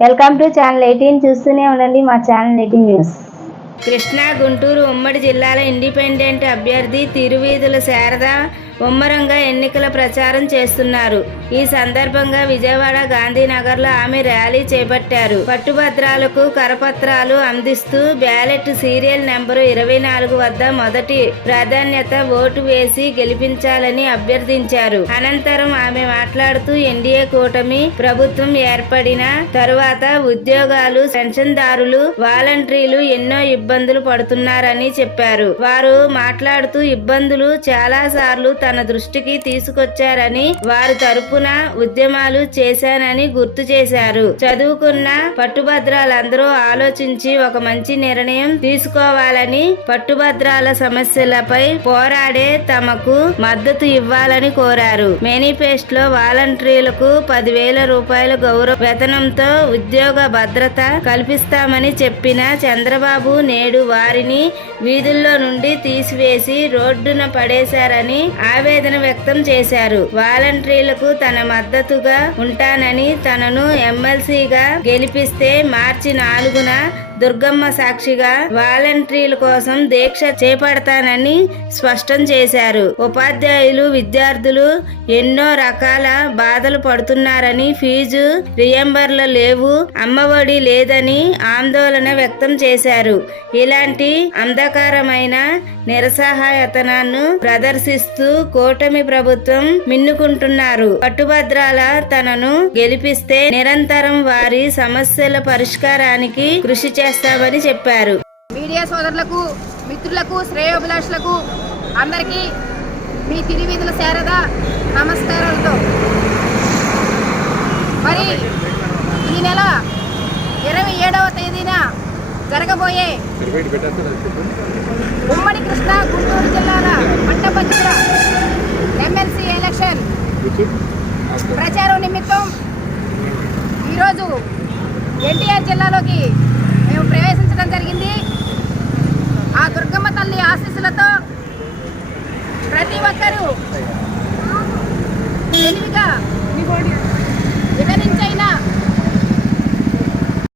Welcome to channel 18. చూస్తూనే ఉండండి మా ఛానల్ 18 న్యూస్. కృష్ణా, గుంటూరు ఉమ్మడి జిల్లాల ఇండిపెండెంట్ అభ్యర్థి తిరువీధుల శారద ముమ్మరంగా ఎన్నికల ప్రచారం చేస్తున్నారు. ఈ సందర్భంగా విజయవాడ గాంధీనగర్లో ఆమె ర్యాలీ చేపట్టారు. పట్టుభద్రాలకు కరపత్రాలు అందిస్తూ బ్యాలెట్ సీరియల్ నెంబరు 24 వద్ద మొదటి ప్రాధాన్యత ఓటు వేసి గెలిపించాలని అభ్యర్థించారు. అనంతరం ఆమె మాట్లాడుతూ ఎన్డీఏ కూటమి ప్రభుత్వం ఏర్పడిన తరువాత ఉద్యోగాలు, పెన్షన్దారులు, వాలంటీర్లు ఎన్నో ఇబ్బందులు పడుతున్నారని చెప్పారు. వారు మాట్లాడుతూ ఇబ్బందులు చాలా సార్లు తన దృష్టికి తీసుకొచ్చారని, వారి తరపున ఉద్యమాలు చేశానని గుర్తు చేశారు. చదువుకున్న పట్టుభద్రాలందరూ ఆలోచించి ఒక మంచి నిర్ణయం తీసుకోవాలని, పట్టుభద్రాల సమస్యలపై పోరాడే తమకు మద్దతు ఇవ్వాలని కోరారు. మేనిఫెస్టోలో వాలంటీర్లకు 10,000 రూపాయల గౌరవ వేతనంతో ఉద్యోగ భద్రత కల్పిస్తామని చెప్పిన చంద్రబాబు నేడు వారిని వీధుల్లో నుండి తీసివేసి రోడ్డున పడేశారని ఆవేదన వ్యక్తం చేశారు. వాలంటీర్లకు తన మద్దతుగా ఉంటానని, తనను ఎమ్మెల్సీగా గెలిపిస్తే మార్చి 4న దుర్గమ్మ సాక్షిగా వాలంటీర్ల కోసం దీక్ష చేపడతానని స్పష్టం చేశారు. ఉపాధ్యాయులు, విద్యార్థులు ఎన్నో రకాల బాధలు పడుతున్నారని, ఫీజు రియంబర్లు లేవు, అమ్మఒడి లేదని ఆందోళన వ్యక్తం చేశారు. ఇలాంటి అంధకారమైన నిరసహాయతనాన్ని ప్రదర్శిస్తూ కూటమి ప్రభుత్వం మిన్నుకుంటున్నారు. పట్టుభద్రాల తనను గెలిపిస్తే నిరంతరం వారి సమస్యల పరిష్కారానికి కృషి చేస్తామని చెప్పారు. మీడియా సోదరులకు, మిత్రులకు, శ్రేయోభిలాషులకు అందరికీ మీ తిరువీధుల శారద నమస్కారాలతో మరి ఈ నెల 27వ తేదీన జరగబోయే ఉమ్మడి కృష్ణా, గుంటూరు జిల్లాల పట్టభద్రుల ఎమ్మెల్సీ ఎలక్షన్ ప్రచారం నిమిత్తం ఈరోజు ఎన్టీఆర్ జిల్లాలోకి మేము ప్రవేశించడం జరిగింది. ఆ దుర్గమ్మ తల్లి ఆశీస్సులతో